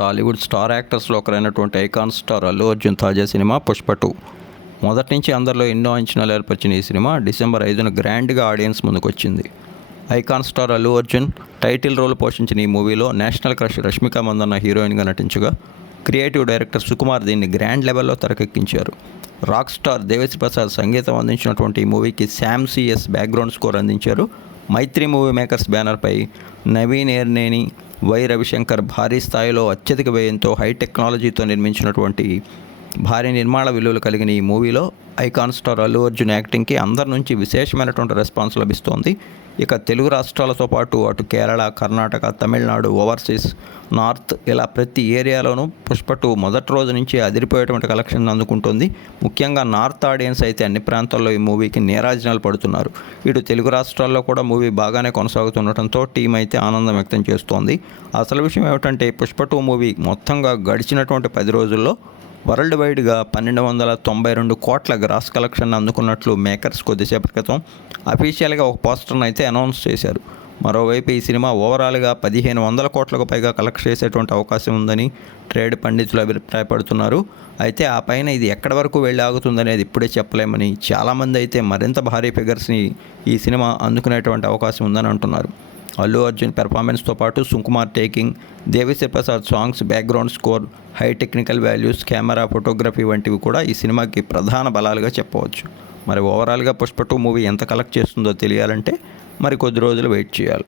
Tollywood star యాక్టర్స్లో ఒకరైనటువంటి icon star Allu Arjun తాజా సినిమా పుష్ప 2. మొదటి నుంచి అందరిలో ఎన్నో అంచనాలు ఏర్పరిచిన ఈ సినిమా డిసెంబర్ 5న గ్రాండ్గా ఆడియన్స్ ముందుకొచ్చింది. Icon star Allu Arjun title role పోషించిన ఈ మూవీలో నేషనల్ క్రష్ రష్మిక మందన్న హీరోయిన్గా నటించగా, క్రియేటివ్ డైరెక్టర్ సుకుమార్ దీన్ని గ్రాండ్ లెవెల్లో తెరకెక్కించారు. రాక్ స్టార్ దేవిశ్రీ ప్రసాద్ సంగీతం అందించినటువంటి ఈ మూవీకి శామ్ సిఎస్ బ్యాక్గ్రౌండ్ స్కోర్ అందించారు. మైత్రి మూవీ మేకర్స్ బ్యానర్పై నవీన్ ఏర్నేని, వై రవిశంకర్ భారీ స్థాయిలో అత్యధిక వ్యయంతో హై టెక్నాలజీతో నిర్మించినటువంటి భారీ నిర్మాణ విలువలు కలిగిన ఈ మూవీలో ఐకాన్ స్టార్ అల్లు అర్జున్ యాక్టింగ్కి అందరి నుంచి విశేషమైనటువంటి రెస్పాన్స్ లభిస్తోంది. ఇక తెలుగు రాష్ట్రాలతో పాటు అటు కేరళ, కర్ణాటక, తమిళనాడు, ఓవర్సీస్, నార్త్ ఇలా ప్రతి ఏరియాలోనూ పుష్ప 2 మొదటి రోజు నుంచి అదిరిపోయేటువంటి కలెక్షన్ అందుకుంటుంది. ముఖ్యంగా నార్త్ ఆడియన్స్ అయితే అన్ని ప్రాంతాల్లో ఈ మూవీకి నీరాజనాలు పడుతున్నారు. ఇటు తెలుగు రాష్ట్రాల్లో కూడా మూవీ బాగానే కొనసాగుతుండటంతో టీం అయితే ఆనందం వ్యక్తం చేస్తోంది. అసలు విషయం ఏమిటంటే పుష్ప 2 మూవీ మొత్తంగా గడిచినటువంటి 10 రోజుల్లో వరల్డ్ వైడ్గా 1292 కోట్ల గ్రాస్ కలెక్షన్ అందుకున్నట్లు మేకర్స్ కొద్దిసేపటి క్రితం అఫీషియల్గా ఒక పోస్టర్ను అయితే అనౌన్స్ చేశారు. మరోవైపు ఈ సినిమా ఓవరాల్గా 1500 కోట్లకు పైగా కలెక్ట్ చేసేటువంటి అవకాశం ఉందని ట్రేడ్ పండితులు అభిప్రాయపడుతున్నారు. అయితే ఆ పైన ఇది ఎక్కడి వరకు వెళ్ళి ఆగుతుందనేది ఇప్పుడే చెప్పలేమని, చాలామంది అయితే మరింత భారీ ఫిగర్స్ని ఈ సినిమా అందుకునేటువంటి అవకాశం ఉందని అంటున్నారు. అల్లు అర్జున్ పెర్ఫార్మెన్స్తో పాటు Sukumar taking, Devi Sri Prasad songs, background score, high technical values, camera, photography వంటివి కూడా ఈ సినిమాకి ప్రధాన బలాలుగా చెప్పవచ్చు. మరి ఓవరాల్గా పుష్ప 2 మూవీ ఎంత కలెక్ట్ చేస్తుందో తెలియాలంటే మరి కొద్ది రోజులు వెయిట్ చేయాలి.